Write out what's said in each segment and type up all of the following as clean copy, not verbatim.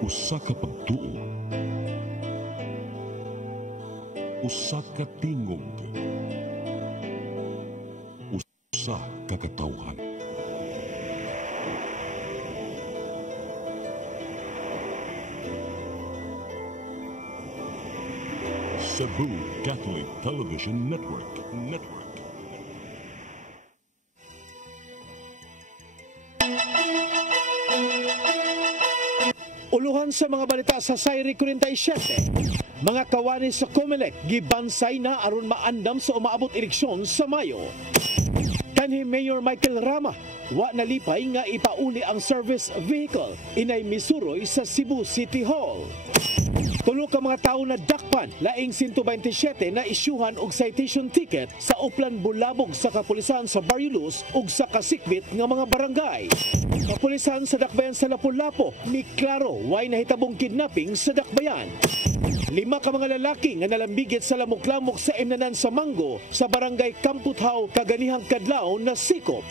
Usa ka pagtuo, usa ka tingog, usa ka katawhan. Cebu Catholic Television Network. Uluhan sa mga balita sa Sayri 47. Mga kawani sa COMELEC gibansay na aron maandam sa umaabot eleksyon sa Mayo. Kanhi Mayor Michael Rama, wa nalipay nga ipauli ang service vehicle inay misuroy sa Cebu City Hall. Tulo ka mga tawo na dakpan, laing 127 na isyuhan og citation ticket sa Uplan Bulabog sa kapulisan sa Barrios ug sa kasikbit nga mga barangay. Kapulisan sa Dakbayan sa Lapu-Lapu, ni klaro way nahitabong kidnapping sa Dakbayan. 5 ka mga lalaki nga nalambigit sa lamok-lamok sa Emnanan sa Mango sa barangay Kamputhaw, kaganihang kadlaw na sikop.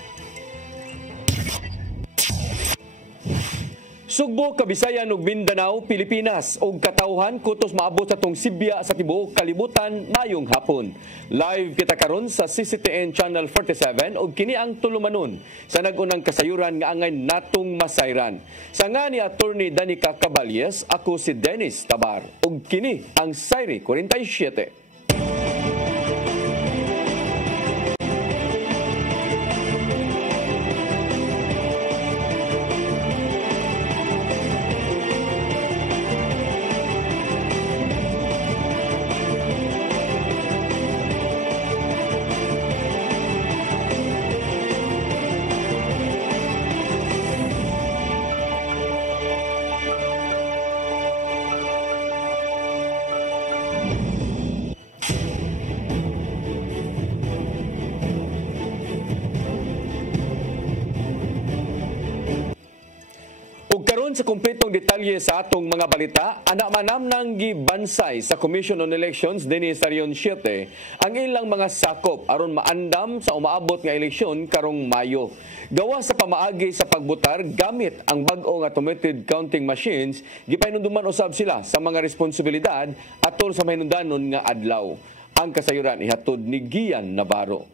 Sugbo, Kabisayan ug Mindanao, Pilipinas ug katawhan kutos maabot sa tong Sibya sa tibuok kalibutan mayong hapon. Live kita karon sa CCTN Channel 47 ug kini ang tulumanon sa nag-unang kasayuran nga angay natong masayran. Sa nga ni Attorney Danica Caballes, ako si Dennis Tabar ug kini ang Sayri 47. Sa kumpletong detalye sa atong mga balita, anamanam nang gibansay sa Commission on Elections dinhi sa Region 7 ang ilang mga sakop aron maandam sa umaabot nga eleksyon karong Mayo. Gawa sa pamaagi sa pagbutar gamit ang bag-ong automated counting machines, gipahinumduman usab sila sa mga responsibilidad atol sa mahinungdanon nga adlaw. Ang kasayuran ihatod ni Gian Navarro.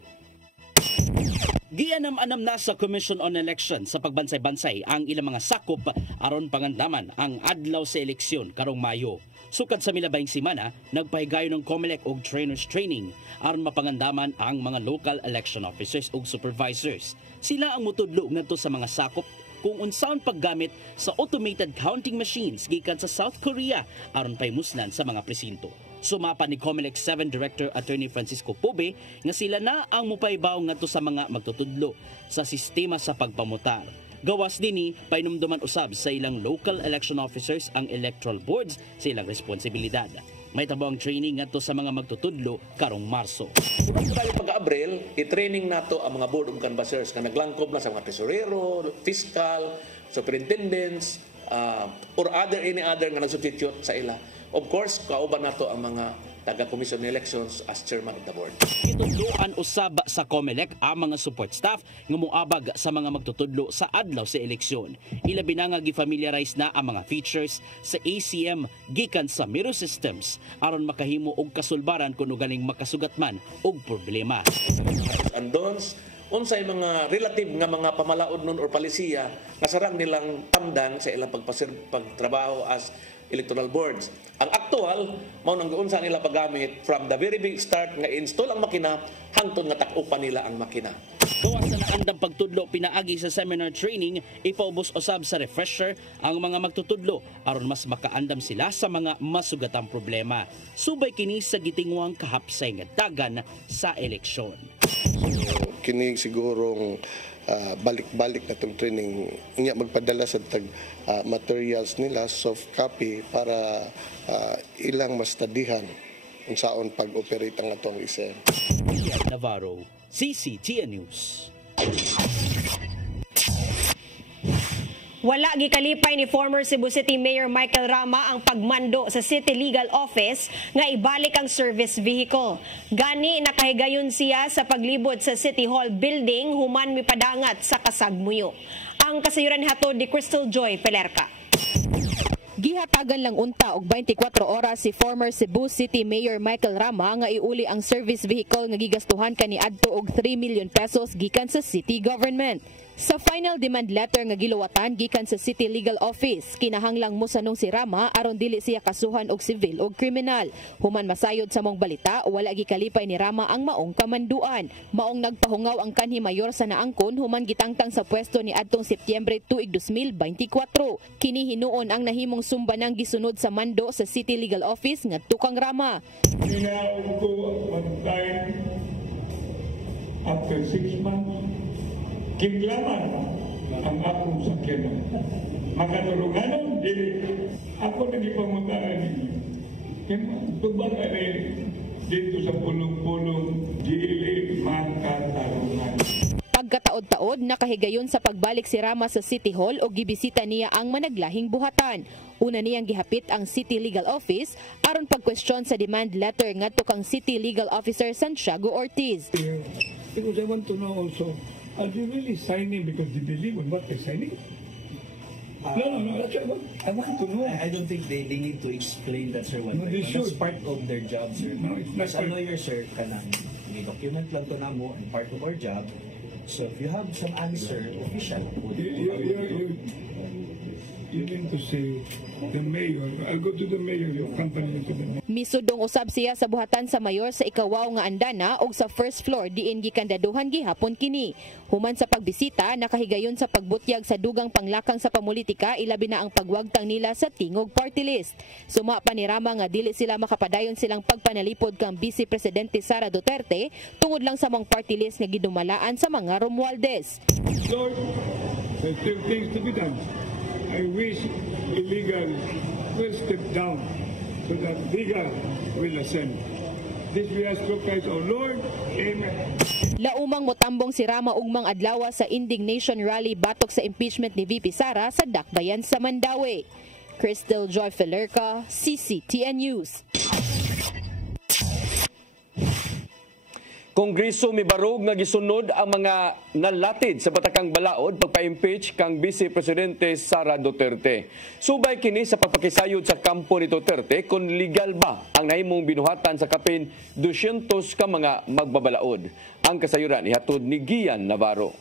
Gianam-anam na sa Commission on Elections sa pagbansay-bansay ang ilang mga sakop aron pangandaman ang adlaw sa eleksyon karong Mayo. Sukad sa milabahing semana, nagpahigayon ng COMELEC og trainers training aron mapangandaman ang mga local election officers ug supervisors. Sila ang mutudlo ngadto sa mga sakop kung unsaon paggamit sa automated counting machines gikan sa South Korea aron paymuslan sa mga presinto. Sumapa ni COMELEC 7 Director Attorney Francisco Pobe nga sila na ang mupaybaw ngadto sa mga magtutudlo sa sistema sa pagpamutar. Gawas dinhi painumduman usab sa ilang local election officers ang electoral boards sa ilang responsibilidad. May tabo ang training ngadto sa mga magtutudlo karong Marso. Tayo pag-Abril, i-training nato ang mga board of canvassers na naglangkob na sa mga tesorero, fiscal, superintendents, or any other nga nag-substitute sa ila. Of course, kauban nato ang mga taga-Commission on Elections as chairman of the board. Itudloan usab sa COMELEC ang mga support staff nga moabag sa mga magtutudlo sa adlaw sa eleksyon. Ilabi na nga gifamiliarize na ang mga features sa ACM gikan sa Miro systems aron makahimo og kasulbaran kung galing makasugat man og problema. Andons unsay mga relative nga mga pamalaod nun or palisiya nga sarang nilang tamdan sa ilang pagtrabaho as electoral boards. Ang aktual, mao nang giunsa nila paggamit from the very big start nga install ang makina hangtod nga tak-upan nila ang makina. Gawas na naandang pagtudlo pinaagi sa seminar training, ipaubos usab sa refresher ang mga magtutudlo aron mas makaandam sila sa mga masugatang problema. Subay kini sa gitingwang kahapsay nga dagan sa eleksyon. So, kini sigurong balik-balik na itong training nga magpadala sa materials nila, soft copy para ilang mastadihan kung saan pag-operate ang atong isa. Navarro, CCTN News. Wala gikalipay ni former Cebu City Mayor Michael Rama ang pagmando sa City Legal Office nga ibalik ang service vehicle. Gani nakahigayon siya sa paglibot sa City Hall building human mipadangat sa kasagmuyo. Ang kasayuran hatod ni Crystal Joy Pelerca. Gihatagan lang unta og 24 oras si former Cebu City Mayor Michael Rama nga iuli ang service vehicle nga gigastuhan kaniadto og 3 million pesos gikan sa city government. Sa final demand letter nga giluwatan gikan sa City Legal Office, kinahanglang mosanong si Rama aron dili siya kasuhan og civil o kriminal. Human masayod sa mong balita, wala gikalipay ni Rama ang maong kamanduan. Maong nagpahungaw ang kanhi mayor sa naangkon human gitangtang sa pwesto ni adtong Setyembre tuig 2024. Kini hinuon ang nahimong sumbanang gisunod sa mando sa City Legal Office ngadto kang Rama. Hinaon ko one time after 6 months kinglaman ang akong sakyanan. Makatulunganon, dili. Ako nagipamutaan ninyo. Tubag dito sa pulong-pulong, dili makatarungan. Pagkataod-taod, nakahigayon sa pagbalik si Rama sa City Hall o gibisita niya ang managlahing buhatan. Una niyang gihapit ang City Legal Office aron pagkwestiyon sa demand letter ngadto kang City Legal Officer Santiago Ortiz. Because I want to know also, are they really signing because they believe in what they're signing? No. That's what I want to know. I don't think they need to explain that, sir. No, they should. That's part of their job, sir. No, it's not as a lawyer, sir, kanang i-document lang to namo and part of our job. So if you have some answer, official. You mean to say the mayor, I'll go to the mayor, your company to the mayor. Misudong usab siya sa buhatan sa mayor sa ikawaw nga andana og sa first floor diin gikandaduhan gihapon kini. Human sa pagbisita, nakahigayon sa pagbutyag sa dugang panglakang sa pamulitika ilabi na ang pagwagtang nila sa tingog party list. Suma pa ni Rama nga dili sila makapadayon silang pagpanalipod kang Vice Presidente Sara Duterte tungod lang sa mong party list nga gidumalaan sa mga Romualdez. Lord, there's still things to be done. I wish illegal will step down so that legal will ascend. This we ask through Christ our Lord. Amen. Laumang motambong si Rama ugmang adlaw sa indignation rally batok sa impeachment ni VP Sara sa Dakbayan sa Mandawi. Crystal Joy Felerca, CCTN News. Kongreso mibarog nga gisunod ang mga nalatid sa batakang balaod pagpa-impeach kang Vice Presidente Sara Duterte. Subay kini sa pagpakisayod sa kampo ni Duterte kung legal ba ang nahimong binuhatan sa kapin 200 ka mga magbabalaod. Ang kasayuran ihatod ni Gian Navarro.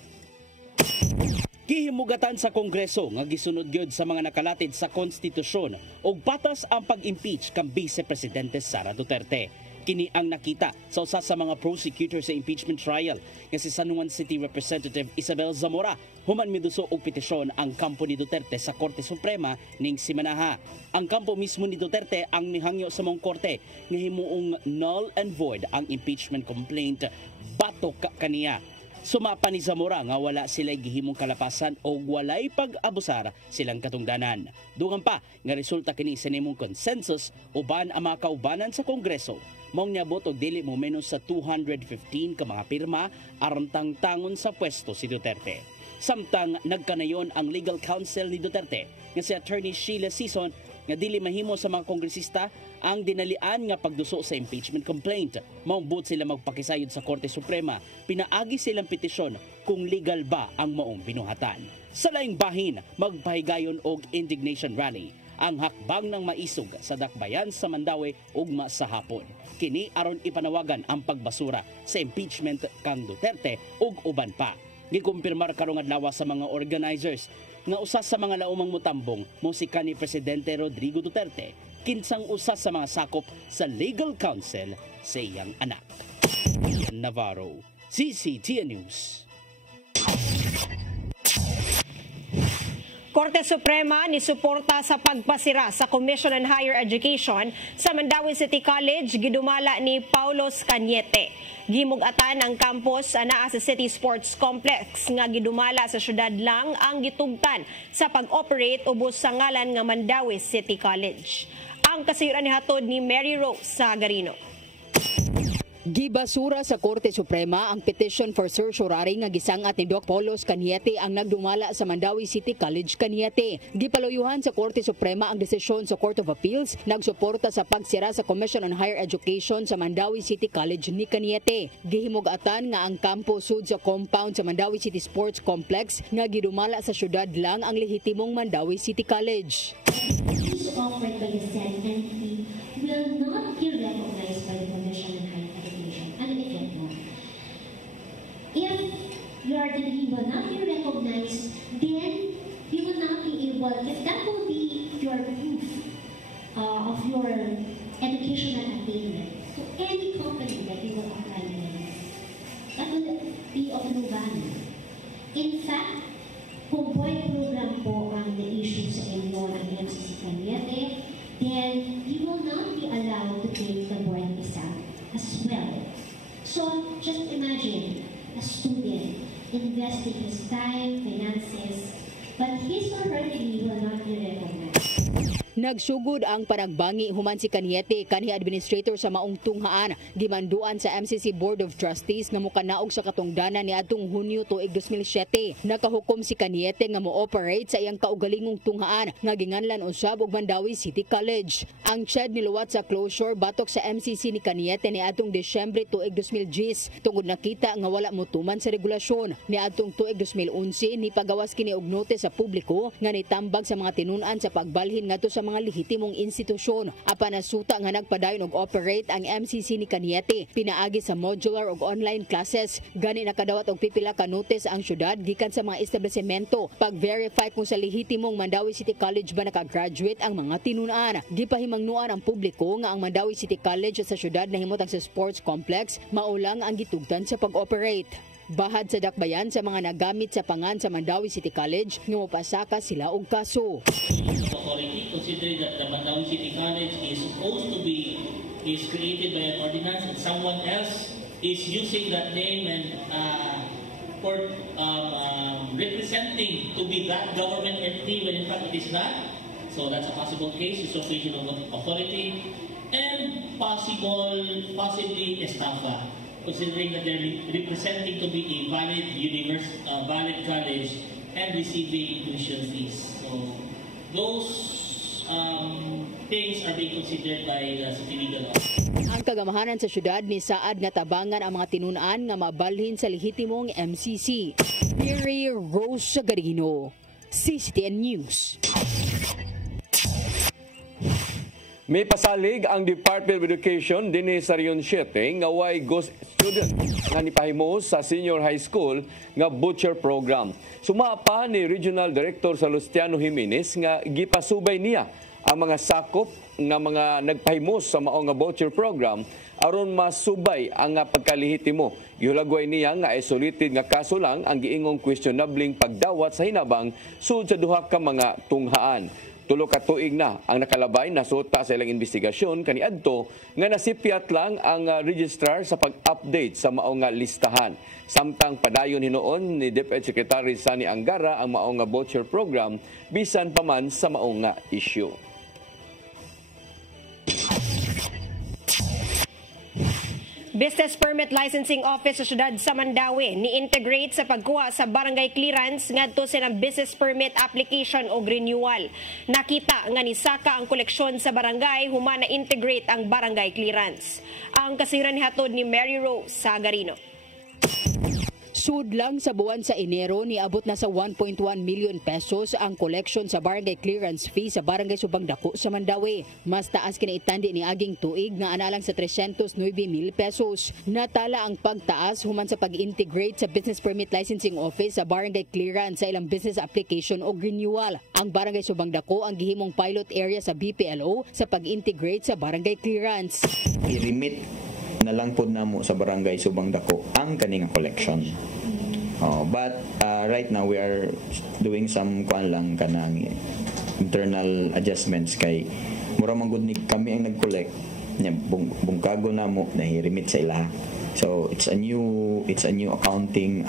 Gihimugatan sa Kongreso nga gisunod gyud sa mga nakalatid sa konstitusyon og patas ang pag-impeach kang Vice Presidente Sara Duterte. Kini ang nakita sa usa sa mga prosecutor sa impeachment trial nga si San Juan City Representative Isabel Zamora. Human miduso og petisyon ang kampo ni Duterte sa Korte Suprema ning simanaha. Ang kampo mismo ni Duterte ang nihangyo sa mong korte nga himuong null and void ang impeachment complaint batok kaniya. Sumapa ni Zamora nga wala sila gihimong kalapasan o walay pag-abusar silang katungdanan. Dugang pa nga resulta kini sa nimong consensus uban ang mga kaubanan sa Kongreso. Maong niabot og dili mo menos sa 215 ka mga pirma aron tangtangon sa pwesto si Duterte. Samtang nagkanayon ang legal counsel ni Duterte nga si Attorney Sheila Sison nga dili mahimo sa mga kongresista ang dinalian nga pagduso sa impeachment complaint. Maumbot sila magpakisayod sa Korte Suprema, pinaagi silang petisyon kung legal ba ang maong binuhatan. Sa laing bahin, magpahigayon og indignation rally ang hakbang ng maisog sa Dakbayan sa Mandawi ugma sa hapon. Kini aron ipanawagan ang pagbasura sa impeachment kang Duterte ug uban pa. Gikumpirmar karong adlaw sa mga organizers nga usa sa mga laumang mutambong mo si kanhi Presidente Rodrigo Duterte kinsang usa sa mga sakop sa legal counsel sa iyang anak. Ian Navarro, CCTN News. Korte Suprema ni suporta sa pagpasira sa Commission on Higher Education sa Mandawi City College gidumala ni Paulos Cañete. Gimugatan ang campus anaa sa City Sports Complex nga gidumala sa syudad lang ang gitugtan sa pag-operate ubos sa ngalan nga Mandawi City College. Ang kasayuran ni hatod ni Mary Rose Sagarino. Gibasura sa Korte Suprema ang petition for certiorari nga gisangat ni Doc Paulos Cañete ang nagdumala sa Mandawi City College Cañete. Gipaluyuhan sa Korte Suprema ang desisyon sa Court of Appeals nagsuporta sa pagsira sa Commission on Higher Education sa Mandawi City College ni Cañete. Gihimugatan nga ang kampo sud sa compound sa Mandawi City Sports Complex nga gidumala sa syudad lang ang lehitimong Mandawi City College. offered by the said entity will not be recognized by the Commission on Higher Education. Ano effect mo? If you will not be recognized, then you will not be able, if that will be your proof of your educational attainment to any company that you will apply in, that will be of no value. In fact, kung board program po ang na-issue sa inyo ng MCC Caniete, then you will not be allowed to take the board exam as well. So, just imagine a student investing his time, finances, but his or her degree will not be recognized. Nagsugod ang panagbangi human si Caniete kanhi administrator sa maong tunghaan gimanduan sa MCC Board of Trustees nga mokanaog sa katungdanan niadtong Hunyo tuig 2007. Nakahukom si Caniete nga mo-operate sa iyang kaugalingong tunghaan nga ginganlan usab og Mandawi City College. Ang CHED niluwat sa closure batok sa MCC ni Caniete niadtong Desyembre tuig 2010 tungod nakita nga wala motuman sa regulasyon. Niadtong tuig 2011 ni pagawas kini og notice sa publiko nga nitambag sa mga tinunan sa pagbalhin ngadto sa mga lehitimong institusyon. Apan nasuta nga nagpadayon og operate ang MCC ni Caniete pinaagi sa modular og online classes. Gani nakadawat og pipila ka notice ang syudad gikan sa mga establishmento pag-verify kung sa lehitimong Mandawi City College ba nakagraduate ang mga tinunan. Gipahimangnuan ang publiko nga ang Mandawi City College sa syudad nahimutang sa sports complex maulang ang gitugtan sa pag-operate. Bahad sa dakbayan sa mga nagamit sa pangan sa Mandawi City College nga mopasaka sila og kaso. Authority, considering that the Mandawi City College is created by an ordinance and someone else is using that name and for representing to be that government entity when in fact it is not. So that's a possible case, usurpation of authority, and possibly estafa, considering that they're representing to be a valid college and receiving tuition fees. So those things are being considered by the City Legal Office. Ang kagamahanan sa syudad ni saad nga tabangan ang mga tinunan nga mabalhin sa lehitimong MCC. Mary Rose Sagarino, CCTN News. May pasalig ang Department of Education dinhi sa Region 7 nga way ghost student nga nipahimo sa senior high school nga butcher program. Sumapa ni Regional Director Salustiano Jimenez nga gipasubay niya ang mga sakop nga mga nagpahimo sa mao nga butcher program aron masubay ang pagkalihitimo. Gihulagway niya nga isolated nga kaso lang ang giingong questionabling pagdawat sa hinabang sud sa duha ka mga tunghaan. Tulo ka tuig na ang nakalabay na suta sa ilang investigasyon kaniadto nga nasipyat lang ang registrar sa pag-update sa mao nga listahan. Samtang padayon hinuon ni Deputy Secretary Sani Angara ang mao nga voucher program bisan pa man sa mao nga issue. Business Permit Licensing Office sa syudad sa Mandawi ni-integrate sa pagkuha sa barangay clearance ngadto silang business permit application o renewal. Nakita nga nisaka ang koleksyon sa barangay human na integrate ang barangay clearance. Ang kasiran hatod ni Mary Rose Sagarino. Sud lang sa buwan sa Enero niabot na sa 1.1 million pesos ang collection sa barangay clearance fee sa barangay Subang Dako sa Mandawi. Mas taas kinaitandi ni aging tuig nga analang sa 309,000 pesos. Natala ang pagtaas human sa pag-integrate sa Business Permit Licensing Office sa barangay clearance sa ilang business application o renewal. Ang barangay Subang Dako ang gihimong pilot area sa BPLO sa pag-integrate sa barangay clearance. I-remit na lang pod namo sa barangay Subang Dako ang kaning collection. But right now we are doing some kanang internal adjustments kay mura man gud kami ang nag-collect nya bungkago namo na i-remit sa ila. So it's a new accounting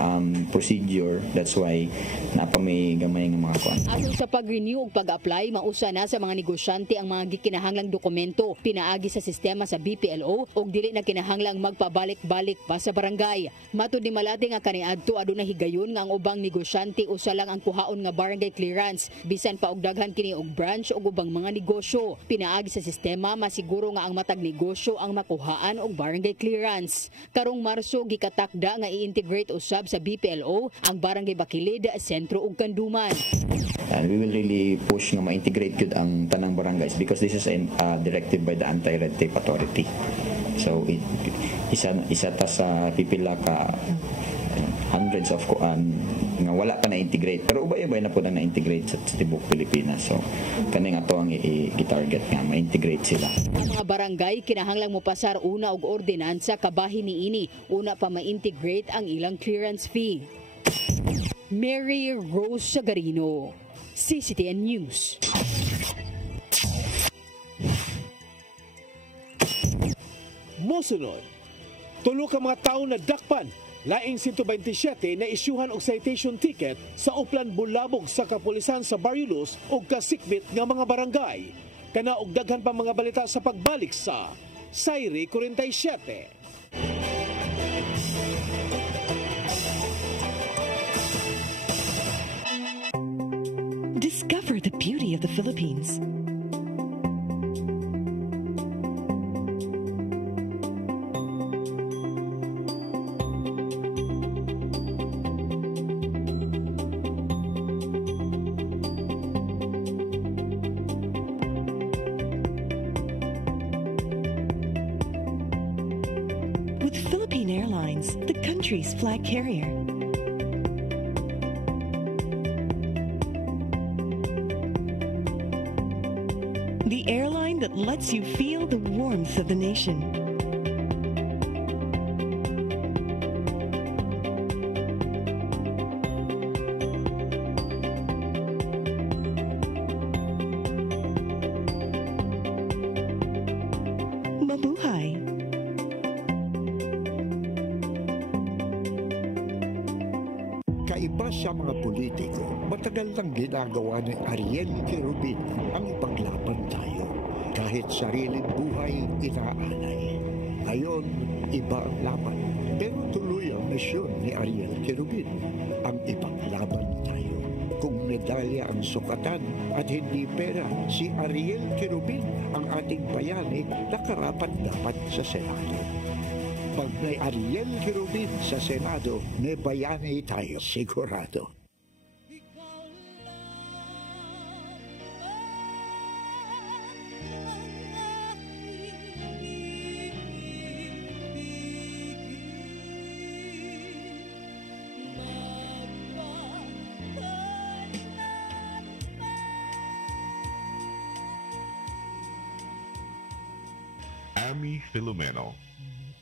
procedure. That's why napa may gamay nga mga kuan. Ayon sa pag-renew ug pag-apply, mausa na sa mga negosyante ang mga gikinahanglang dokumento pinaagi sa sistema sa BPLO ug dili na kinahanglang magpabalik-balik pa sa barangay. Matud ni Malati nga kaniadto aduna higayon nga ang ubang negosyante usa lang ang kuhaon nga barangay clearance bisan pa og daghan kini og branch ug ubang mga negosyo. Pinaagi sa sistema masiguro nga ang matag matag negosyo ang makuhaan og barangay clearance. Karong Marso gikatakda nga i-integrate usab sa BPLO ang barangay Bakilid, Sentro ug Kanduman. And we will really push nga ma-integrate yun ang tanang barangays because this is directed by the Anti-Red Tape Authority. So isa ta sa pipila ka hundreds of nga wala pa na-integrate pero ubay-ubay na po na na-integrate sa tibok Pilipinas. So kaning ato ang i-target nga ma-integrate sila. Ang mga barangay kinahanglang mopasar una og ordinansa kabahin niini una pa ma-integrate ang ilang clearance fee. Mary Rose Sagarino, CCTN News. Mosunod, tulo ka mga tao na dakpan, laing 127 na isyuhan og citation ticket sa Uplan Bulabog sa kapulisan sa Barrios og kasikbit nga mga barangay. Kana og daghan pa mga balita sa pagbalik sa Sayri 47. Discover the beauty of the Philippines. With Philippine Airlines, the country's flag carrier. The airline that lets you feel the warmth of the nation. Mabuhay! Kaiba sa mga politiko, matagal nang ginagawa ni Ariel Querubin ang ipaglaban tayo. Kahit sariling buhay inaalay. Ngayon, iba ang laban. Pero tuloy ang misyon ni Ariel Querubin, ang ipaglaban tayo. Kung medalya ang sukatan at hindi pera, si Ariel Querubin ang ating bayani na karapat dapat sa Senado. Pag may Ariel Querubin sa Senado, may bayani tayo sigurado. Ami Filomeno,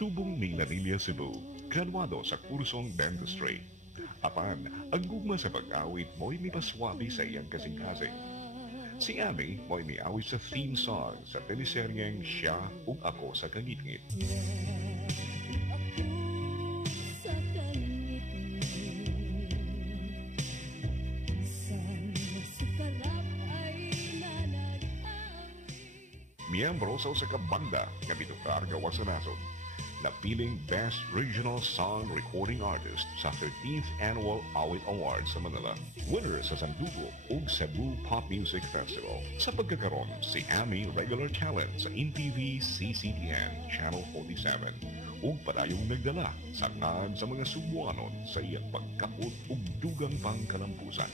tubong ni Lanilla, Cebu, graduado sa kursong dentistry. Apan, ang gugma sa pag-awit mo'y may paswabi sa iyang kasing-kasing. Si Ami mo'y may awit sa theme song sa teleseryeng Siya ug Ako sa Kangit-ngit. Miyembro sa usa ka banda nga mitukar gawas sa nasod. Napiling Best Regional Song Recording Artist sa 13th Annual Awit Awards sa Manila. Winner sa Sandugo ug Cebu Pop Music Festival. Sa pagkakaroon, si Ami regular talent sa InTV CCTN Channel 47 ug padayong nagdala sa kan sa mga Subuanon sa iyang pagkaot ug dugang pang kalampusan.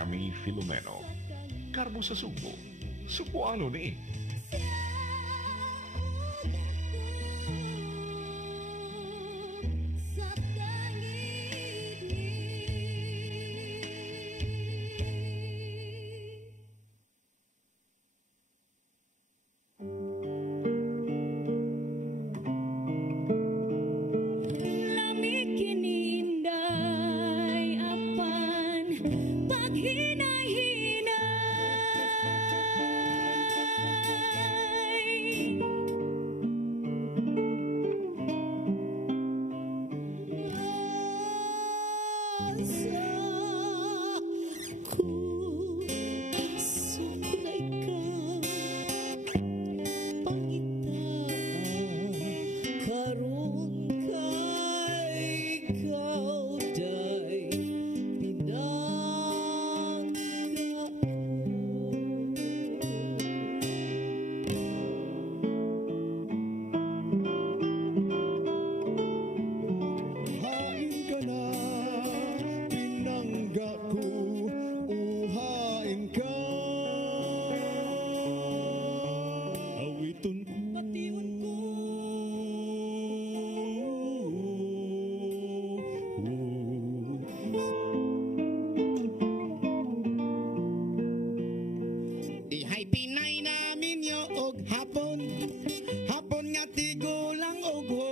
Ami Filomeno, karbo sa Subo. Subuano ni.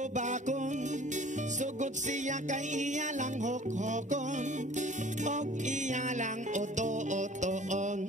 hubakon, sugod siya kay iya lang hokhokon, og iya lang oto-otoon.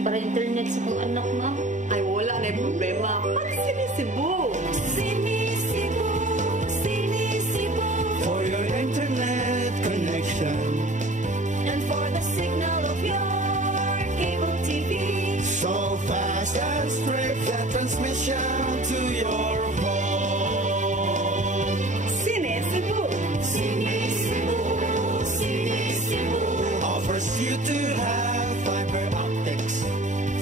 Para internet sa kong anak, ma. Ay, wala na problema. Pag-Sinisibu. Sinisibu, Sinisibu. For your internet connection. And for the signal of your cable TV. So fast and straight that transmission to your home. Sinisibu. Sinisibu, Sinisibu. Offers you to have fiber optics.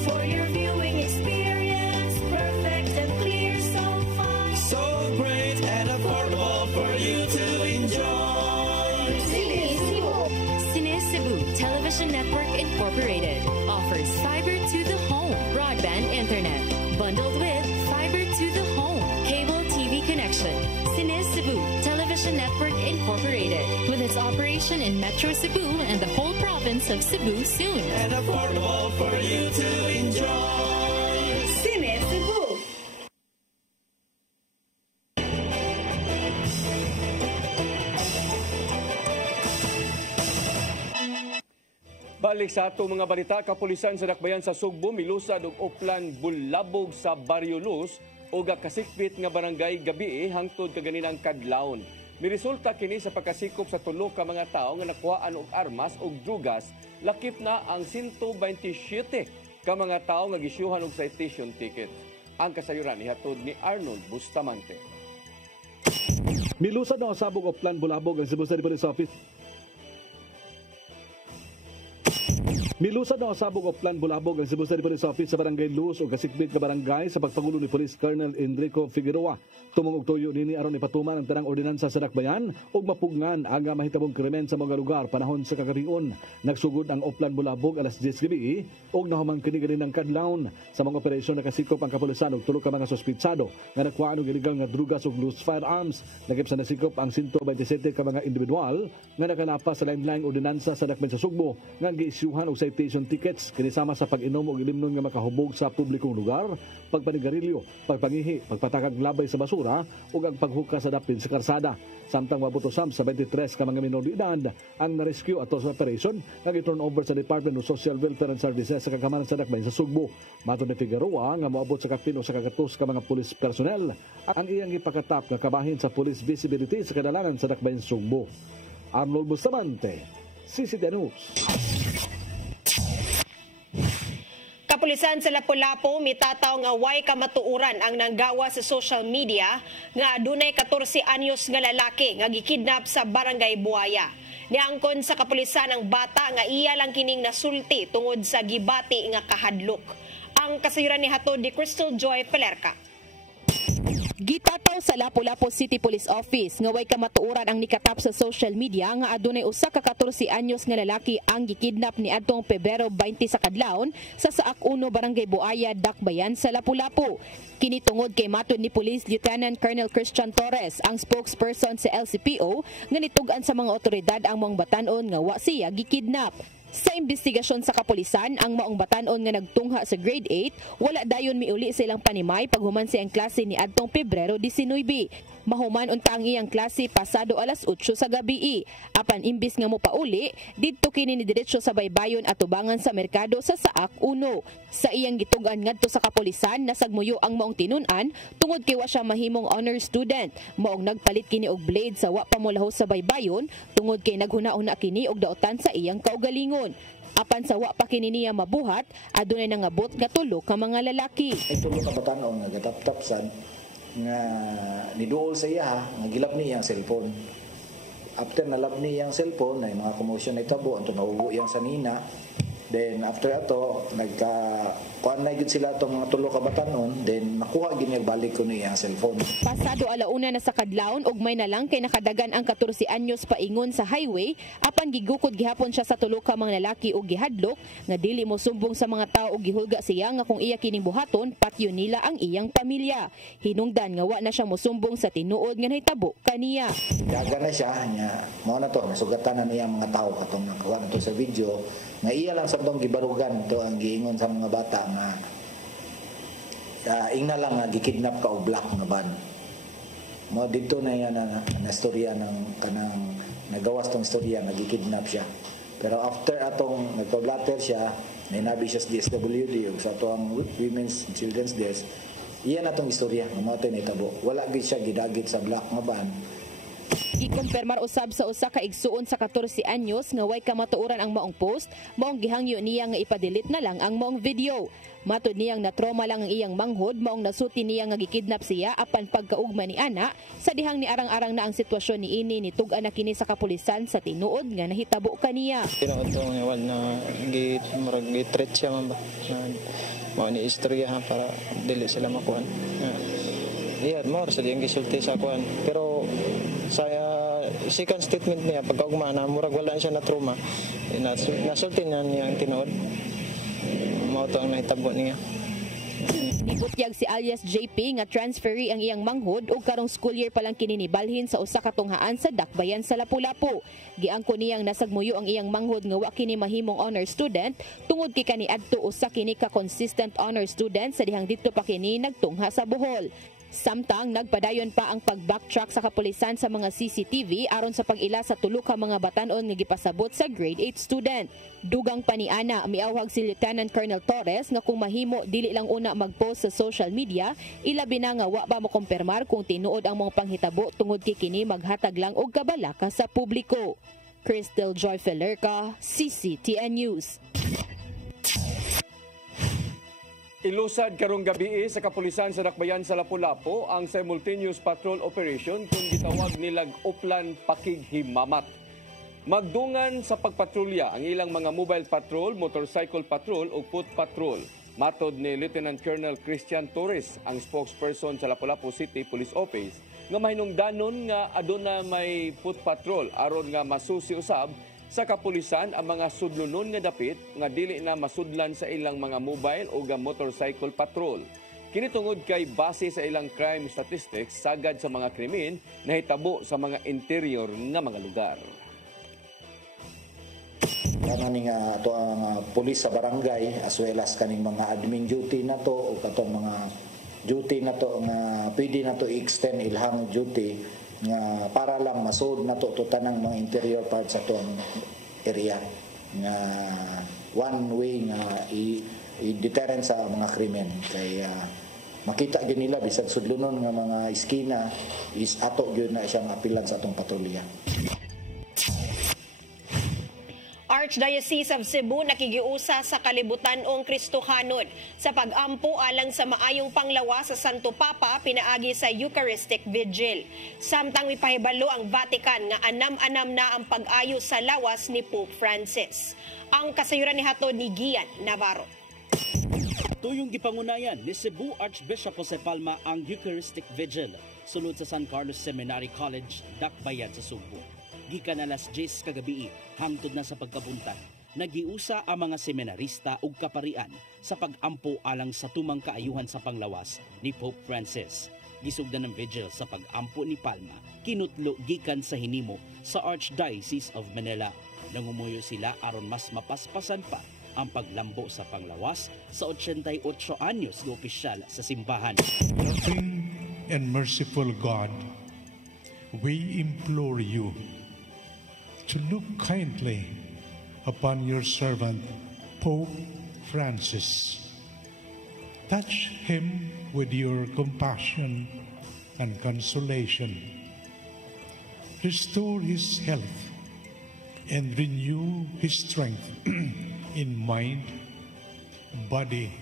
For your viewing experience, perfect and clear, so fine. So great and affordable for you to enjoy. Sinisibu. Sinisibu Television Network Incorporated offers fiber to the home broadband internet bundled with fiber to the home cable TV connection. Sinisibu Television Network Incorporated with its operation in Metro Cebu and the whole province of Cebu soon. And affordable for you to enjoy. Sinisibu. Balik sa atong mga balita, kapulisan sa Dakbayan sa Sugbo milusad og uplan bulabog sa Barrio Luz o kasikpit nga barangay gabi hangtod kaganinang kadlawon. Miresulta kini sa pagkasikop sa tulo ka mga tao nga nakuhaan og armas og drugas, lakip na ang 127 ka mga tao nga gisyuhan og citation ticket. Ang kasayuran ihatod ni Arnold Bustamante. Milusad na sabog uplan bulabog ang Cebu City Police Office. Milusad na sabog uplan bulabog ang Cebu City Police Office sa Barangay Luz o kasikbit ka barangay sa pagpangulo ni Police Colonel Enrico Figueroa. Tumong og tuyo nini aron ipatuman ang tanang ordinansa sa Dakbayan ug mapugngan ang mahitabong krimen sa mga lugar panahon sa kagabion. Nagsugod ang uplan bulabog alas 10 gabi ug nahuman kini ganinang kadlawon. Sa mga operasyon nakasikop ang kapulisan og tulo ka mga sospitsado nga nakuhaan og illegal nga drugas ug loose firearms. Nagip sa nasikop ang 127 ka mga individual nga nakalapa sa lain-laing ordinansa sa Dakbayan sa Sugbo nga giisyuhan og citation tickets kinisama sa pag-inom og ilimnon nga makahubog sa publikong lugar, pagpanigarilyo, pagpangihi, pagpatakag labay sa basura ug ang paghuka sa dapin sa karsada. Samtang mabutosam sa 23 ka mga minor de edad ang na-rescue ato sa operation nga gi-turn over sa Department of Social Welfare and Services sa kagamanan sa Dakbayan sa Sugbo. Matod ni Figueroa nga moabot sa kapin o sa kagatos ka mga pulis personnel ang iyang ipakatap nga kabahin sa police visibility sa kadalanan sa Dakbayan sa Sugbo. Arnold Bustamante, CCTV News. Kapulisan sa Lapu-Lapu mitataw nga way kamatuuran ang nanggawa sa social media nga adunay 14 anyos nga lalaki nga gikidnap sa Barangay Buaya. Niangkon sa kapulisan ang bata nga iya lang kining nasulti tungod sa gibati nga kahadlok. Ang kasayuran ni hatod ni Crystal Joy Pelerca. Gitataw sa Lapu-Lapu City Police Office nga way kamatuoran ang nikatap sa social media nga adunay usa ka 14 anyos nga lalaki ang gikidnap ni adtong Pebrero 20 sa kadlawon sa Saak 1 Barangay Buaya, Dakbayan sa Lapu-Lapu. Kini tungod kay matod ni Police Lieutenant Colonel Christian Torres, ang spokesperson sa LCPO, nga nitug-an sa mga otoridad ang maong batan-on nga wa siya gikidnap. Sa investigasyon sa kapulisan, ang maong batan-on nga nagtungha sa grade 8, wala dayon miuli silang panimay paghuman siyang klase ni adtong Pebrero 19. Mahuman unta ang iyang klase pasado alas 8 sa gabi. Apan imbis nga mo pauli, didto kini ni diretso sa baybayon at tubangan sa merkado sa Saak 1. Sa iyang gitugan ngadto sa kapulisan, nasagmuyo ang maong tinun-an tungod kay wa siya mahimong honor student. Maong nagpalit kini og blade sa wa pa molahos sa baybayon tungod kay naghuna-una kini og daotan sa iyang kaugalingon. Apan sa wa pa kini niya mabuhat, adunay nangabot nga tulo ka mga lalaki. Ay tulo ka batan-on nga gatap-tapsan nga niduol sa iya nga gilap niya ang cellphone. After nalab niya ang cellphone, ay mga commotion na itabo, anto naubo yang sa nina. Then after ato, kuan na gyud sila itong mga tulo ka batanon, then nakuha gyud niya balik ko niya ang cellphone. Pasado alauna na sa kadlawon ug may nalang kay nakadagan ang 14 anyos paingon sa highway, apan gigukod gihapon siya sa tulo ka mga lalaki ug gihadlok nga dili mo sumbong sa mga tao ug gihulga siya nga kung iya kining buhaton patyo nila ang iyang pamilya. Hinungdan nga wa na siya mosumbong sa tinuod nga nahitabo kaniya. Daga na siya nya mao na to nasugatan na niya mga tao katong nakuha na to sa video nga iya lang sabdong gibarugan to ang giingon sa mga bata nga ingna lang nga gikidnap ka og black nga ban. Mo dito na yan na storya ng kanang nagawas tong storya nga gikidnap siya. Pero after atong nagpa-blatter siya, nainabi siya sa DSWD ug sa atong Women's and Children's Desk, iya na tong istorya nga mo tay nitabo. Wala gid siya gidagit sa black nga ban. Ikumpirmar usab sa usa ka igsuon sa 14 anyos nga way kamatuoran ang maong post, maong gihangyo niya nga ipadelete na lang ang maong video. Matud niyang natrauma lang ang iyang manghod, maong nasuti niya nga gikidnap siya apan pagkaugma ni ana, sa dihang ni arang-arang na ang sitwasyon ni ini nitug-an na kini sa kapulisan sa tinuod nga nahitabo kaniya. Tinuod to nga wal na gitreat siya man ba. Mao ni istorya para dili sila makuan. Iya, more sa diyang gisulti sa kuan. Pero sa second statement niya pagkaugma na murag wala siya na trauma. Nasulti na niya ang tinuod. Mao to ang nahitabo niya. Nibutyag si alias JP nga transferee ang iyang manghod ug karong school year pa lang kini nibalhin sa usa ka tunghaan sa Dakbayan sa Lapu-Lapu. Giangko niyang nasagmuyo ang iyang manghod nga wa kini mahimong honor student tungod kay kaniadto usa kini ka consistent honor student sa dihang didto pa kini nagtungha sa Bohol. Samtang nagpadayon pa ang pag-backtrack sa kapulisan sa mga CCTV aron sa pag-ila sa tulo ka mga batanon nga gipasabot sa grade 8 student. Dugang paniana, miawhag si Lieutenant Colonel Torres nga kung mahimo dili lang una mag-post sa social media, ilabi na nga wa ba mo kumpirmar kung tinuod ang mga panghitabo tungod kay kini maghatag lang og kabalaka sa publiko. Crystal Joy Felerca, CCTN News. Ilusad karong gabi sa kapulisan sa Dakbayan sa Lapu-Lapu ang simultaneous patrol operation kung gitawag nilag Uplan Pakighimamat. Magdungan sa pagpatrolya ang ilang mga mobile patrol, motorcycle patrol o foot patrol. Matod ni Lieutenant Colonel Christian Torres, ang spokesperson sa Lapu-Lapu City Police Office, nga mahinungdanon nga aduna may foot patrol aron nga masusi usab sa kapulisan ang mga sudlunon nga dapit nga dili na masudlan sa ilang mga mobile o motorcycle patrol. Kini tungod kay base sa ilang crime statistics sagad sa mga krimen na hitabo sa mga interior nga mga lugar. Kaning ato ang pulis sa barangay as well as kaning mga admin duty na to o katong mga duty na to nga pwede na to i-extend ilhang duty nga para lang masud na to tanang mga interior parts sa tuang area nga one way nga i-deterrent sa mga krimen kay makita gyud nila bisag sudlunon nga mga iskina is ato gyud na siyang apilan sa atong patrolya. Archdiocese of Cebu nakigiusa sa kalibutan-ong Kristohanon sa pag-ampo alang sa maayong panglawas sa Santo Papa pinaagi sa Eucharistic Vigil. Samtang mipahibalo ang Vatican nga anam-anam na ang pag-ayo sa lawas ni Pope Francis. Ang kasayuran ni hatod ni Gian Navarro. Tuyong gipangunayan ni Cebu Archbishop Jose Palma ang Eucharistic Vigil sulod sa San Carlos Seminary College, Dakbayan sa Subo. Gikan alas 10 kagabi hangtod na sa pagkabuntag, nagiusa ang mga seminarista ug kaparian sa pag-ampo alang sa tumang kaayuhan sa panglawas ni Pope Francis. Gisugdan ng vigil sa pag-ampo ni Palma, kinutlo gikan sa hinimo sa Archdiocese of Manila. Nangumuyo sila aron mas mapaspasan pa ang paglambo sa panglawas sa 88 anyos na opisyal sa simbahan. Loving and merciful God, we implore you to look kindly upon your servant, Pope Francis. Touch him with your compassion and consolation. Restore his health and renew his strength in mind, body,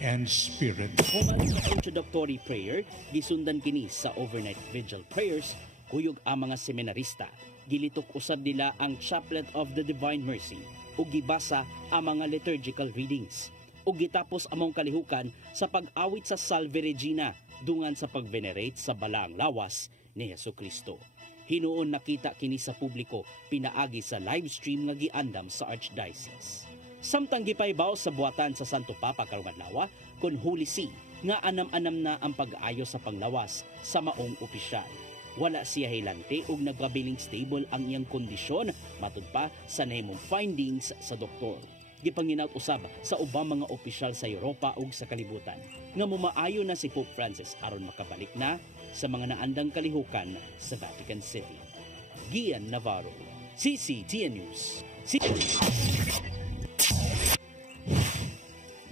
and spirit. Human sa introductory prayer, gisundan kini sa overnight vigil prayers, kuyog ang mga seminarista. Gilitok usab nila ang Chaplet of the Divine Mercy ug gibasa ang mga liturgical readings. Ug gitapos among kalihukan sa pag-awit sa Salve Regina dungan sa pag-venerate sa balaang lawas ni Hesukristo. Hinuon nakita kini sa publiko pinaagi sa live stream nga giandam sa Archdiocese. Samtang gipaybaw sa buhatan sa Santo Papa karong adlaw kun Holy See nga anam-anam na ang pag-ayo sa panglawas sa maong opisyal. Wala siya hilante ug nagpabiling stable ang iyang kondisyon matud pa sa nahimong findings sa doktor. Gipanginaut usab sa ubang mga opisyal sa Europa ug sa kalibutan nga mumaayo na si Pope Francis aron makabalik na sa mga naandang kalihukan sa Vatican City. Gian Navarro, CCTN News.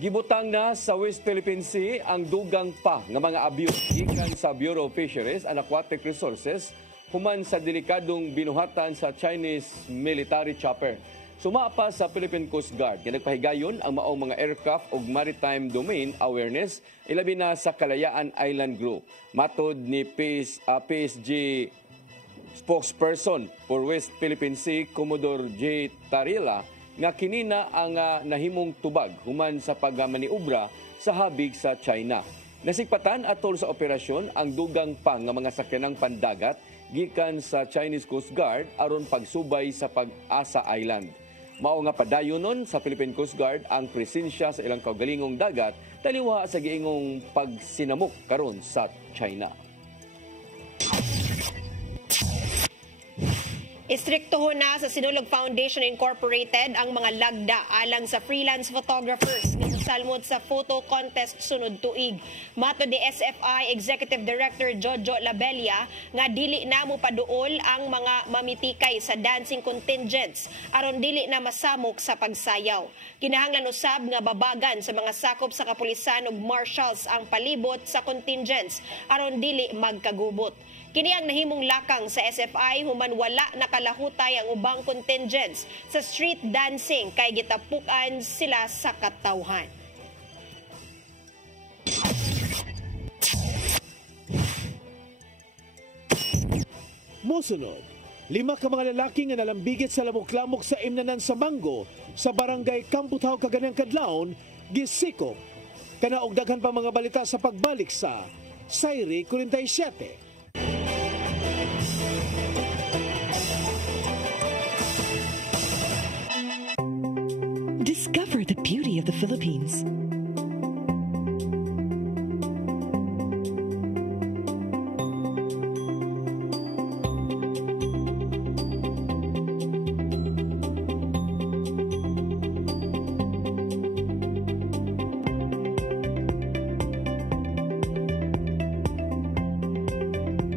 Gibutang na sa West Philippine Sea ang dugang pa nga mga abuse gikan sa Bureau of Fisheries and Aquatic Resources human sa delikadong binuhatan sa Chinese military chopper. Sumapa sa Philippine Coast Guard nga nagpahigayon ang maong mga aircraft ug maritime domain awareness ilabi na sa Kalayaan Island Group. Matod ni PSG spokesperson for West Philippine Sea, Commodore J. Tarila, nga kinina ang nahimong tubag human sa pagmaniobra sa habig sa China. Nasikpatan atol sa operasyon ang dugang pa nga mga sakyanang pandagat gikan sa Chinese Coast Guard aron pagsubay sa Pag-asa Island. Mao nga padayonon sa Philippine Coast Guard ang presensya sa ilang kaugalingong dagat taliwa sa giingong pagsinamok karon sa China. Istriktuho na sa Sinulog Foundation Incorporated ang mga lagda alang sa freelance photographers nga mosalmod sa photo contest sunod tuig. Mato di SFI Executive Director Jojo Labella nga dili na mo paduol ang mga mamitikay sa dancing contingents aron dili na masamok sa pagsayaw. Kinahanglan usab nga babagan sa mga sakop sa kapulisan ug marshals ang palibot sa contingents aron dili magkagubot. Kini ang nahimong lakang sa SFI human wala nakalahutay ang ubang contingents sa street dancing kay gitapukan sila sa katawhan. Mosunod, 5 ka mga lalaki nga nalambigit sa lamok-lamok sa imnanan sa Mango sa barangay Kamputaw Kaganang Kadlawon gisikop. Kanaog daghan pa mga balita sa pagbalik sa Sayri 47. Discover the beauty of the Philippines.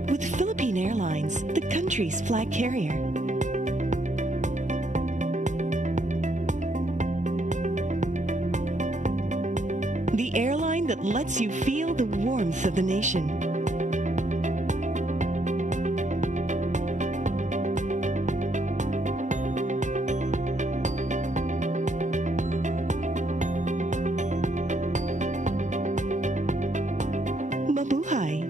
With Philippine Airlines, the country's flag carrier. The airline that lets you feel the warmth of the nation. Mabuhay.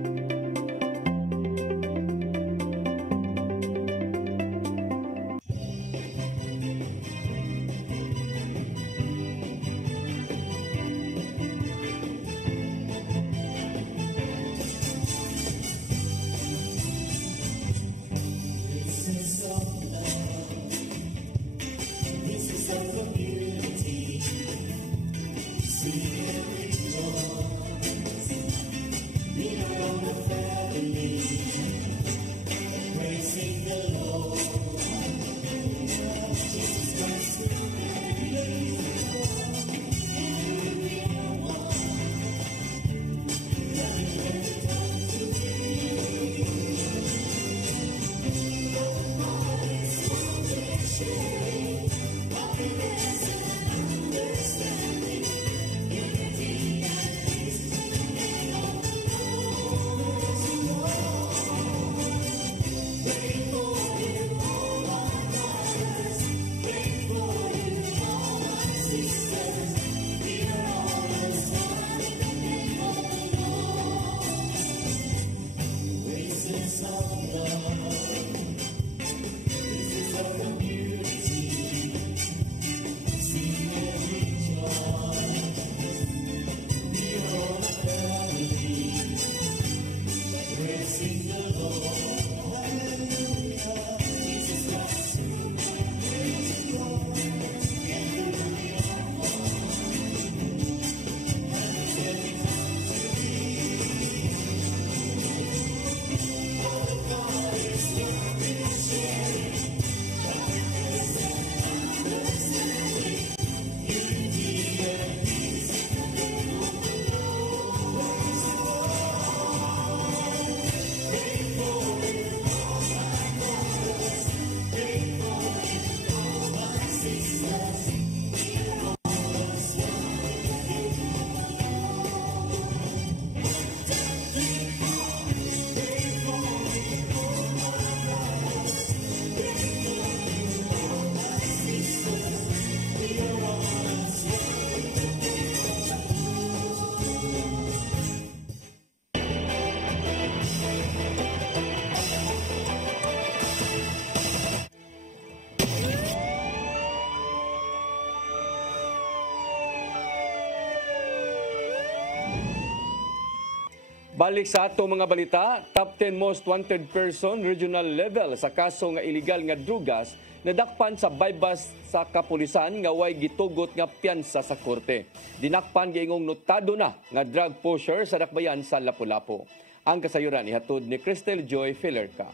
Balik sa ato mga balita, top 10 most wanted person regional level sa kaso nga illegal nga drugas nadakpan sa bypass sa kapulisan nga way gitugot nga piyansa sa korte. Dinakpan giingong notado na nga drug pusher sa dakbayan sa Lapu-Lapu. Ang kasayuran ihatod ni Cristel Joy Filerca.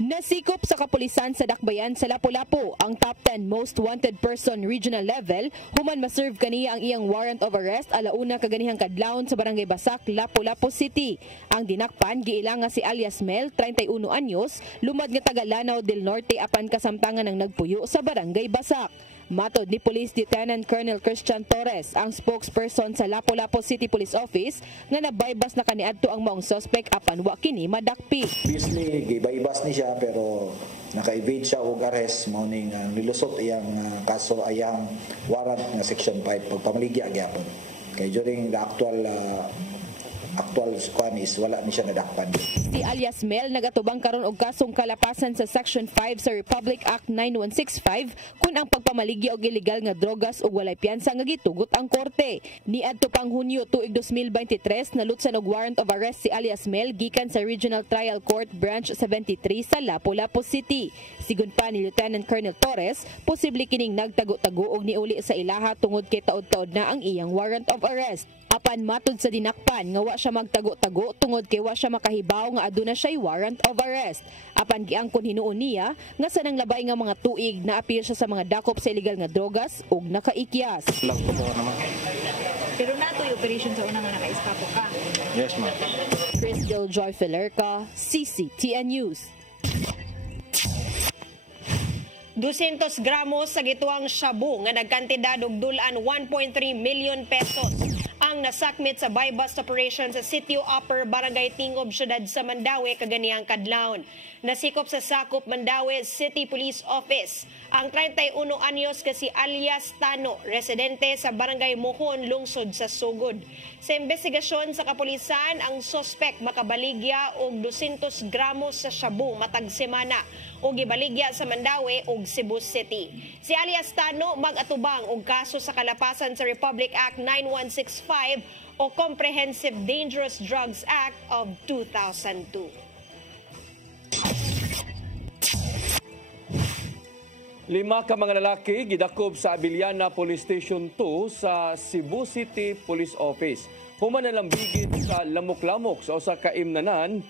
Nasikop sa kapulisan sa dakbayan sa Lapu-Lapu ang top 10 most wanted person regional level human maserve kaniya ang iyang warrant of arrest alauna kaganihang kadlawon sa Barangay Basak, Lapu-Lapu City. Ang dinakpan giilang nga si alias Mel, 31 anyos, lumad nga taga Lanao del Norte apan kasamtangan ng nagpuyo sa Barangay Basak. Matod ni Police Lieutenant Colonel Christian Torres, ang spokesperson sa Lapu-Lapu City Police Office, nga nabaybas na kaniadto ang maong suspect apan wa kini madakpi. Obviously, gibaybas ni siya pero naka-evade siya og arrest mo ning nilusot iyang kaso ayang warrant nga section 5 pagpamaligya gyapon. Kay during the actual squad is wala ni siya nadakpan. Si alias Mel nagatubang karon og kasong kalapasan sa Section 5 sa Republic Act 9165 kun ang pagpamaligya og illegal nga drogas ug walay piyansa nga gitugot ang korte. Niadto pang Hunyo tuig 2023 nalutsan og warrant of arrest si alias Mel gikan sa Regional Trial Court Branch 73 sa Lapu-Lapu City. Sigun pa ni Lieutenant Colonel Torres, posible kining nagtago-tago og niuli sa ilaha tungod kay taod-taod na ang iyang warrant of arrest. Apan matod sa dinakpan nga wa siya magtago-tago tungod kay wa siya makahibaw nga aduna siya warrant of arrest. Apan giangkon hinuon niya nga sa nang labay nga mga tuig na apil siya sa mga dakop sa illegal nga drogas ug nakaikyas. Pero nato yung operation sa una nga naka-escapo ka. Yes, ma'am. Cristel Joy Filerca, CCTN News. 200 gramos sa gituang shabu nga nagkantidad og dulan 1.3 million pesos ang nasakmit sa buy-bust operation sa Sitio Upper Barangay Tingob, Syudad sa Mandaue kaganihang kadlawon. Nasikop sa sakop Mandaue City Police Office ang 31 anyos kasi alias Tano, residente sa Barangay Mohon, lungsod sa Sugod. Sa investigasyon sa kapulisan, ang suspect makabaligya og 200 gramos sa shabu matag semana o gibaligya sa Mandaue ug Cebu City. Si alias Tano mag-atubang og kaso sa kalapasan sa Republic Act 9165 o Comprehensive Dangerous Drugs Act of 2002. 5 ka mga lalaki gidakob sa Abiliana Police Station 2 sa Cebu City Police Office. Human na lambigit sa lamok-lamok sa usa ka imnanan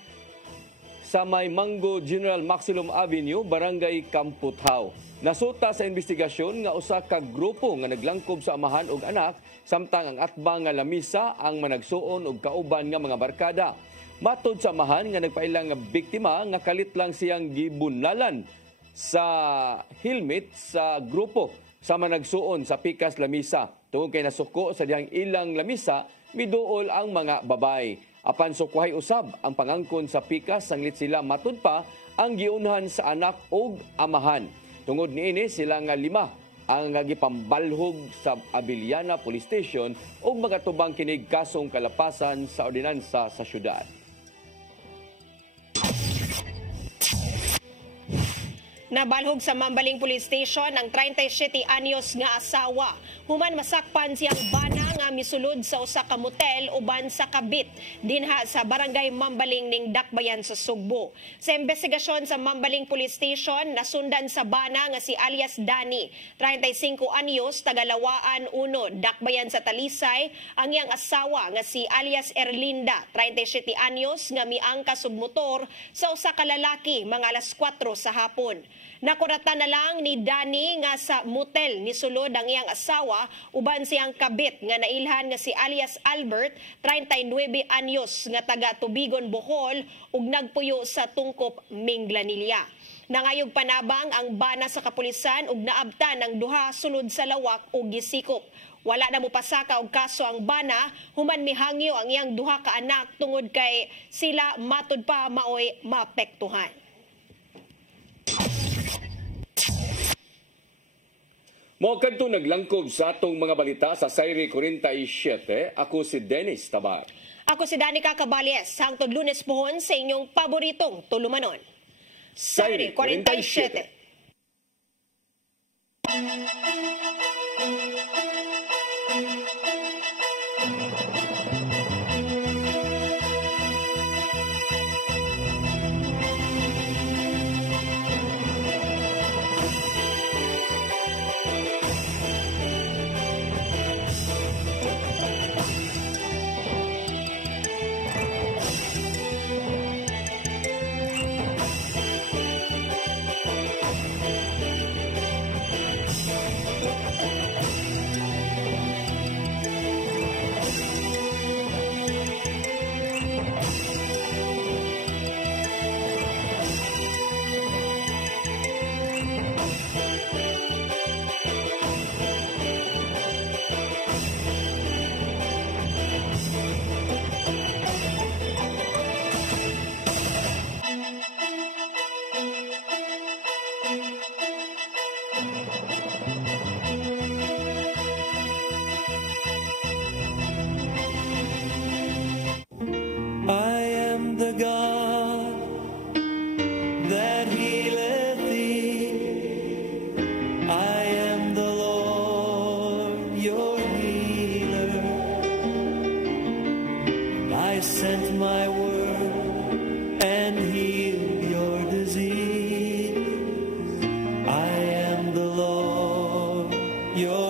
sa may Mango General Maximum Avenue, Barangay Kamputhaw. Nasuta sa investigasyon nga usa ka grupo nga naglangkob sa amahan ug anak samtang ang atbang nga lamisa ang managsuon og kauban nga mga barkada. Matod sa amahan nga nagpailang nga biktima nga kalit lang siyang gibunlalan sa helmet sa grupo sa managsuon sa pikas lamisa. Tungod kay nasuko sa dihang ilang lamisa, miduol ang mga babay. Apan sukwahay usab ang pangangkon sa pikas sanglit sila matud pa ang giunhan sa anak ug amahan. Tungod niini sila nga 5 ang gipambalhog sa Abiliana Police Station ug magatubang kinig kasong kalapasan sa ordinansa sa syudad. Nabalhog sa Mambaling Police Station ang 37 anyos nga asawa. Human masakpan siyang bana nga misulod sa usa ka motel uban sa kabit dinha sa Barangay Mambaling ning Dakbayan sa Sugbo. Sa investigasyon sa Mambaling Police Station, nasundan sa bana nga si alias Dani, 35 anyos, taga-Lawaan 1, Dakbayan sa Talisay, ang iyang asawa nga si alias Erlinda, 37 anyos, nga miangkas og motor sa usa ka lalaki mga alas 4 sa hapon. Nakuratan na lang ni Dani nga sa motel ni sulod ang iyang asawa uban siyang kabit nga nailhan nga si alias Albert, 39 anyos, nga taga Tubigon, Bohol ug nagpuyo sa Tungkop, Minglanilla. Nangayog panabang ang bana sa kapulisan ug naabtan ang duha sulod sa lawak ug gisikop. Wala na mo pasaka og kaso ang bana, human mihangyo ang iyang duha ka anak tungod kay sila matud pa maoy mapektuhan. Mo kadto naglangkob sa atong mga balita sa Sayri 47. Ako si Dennis Tabar. Ako si Danica Cabales. Hangtod Lunes pohon sa inyong paboritong tulumanon. Sayri 47. my word and heal your disease. I am the Lord, your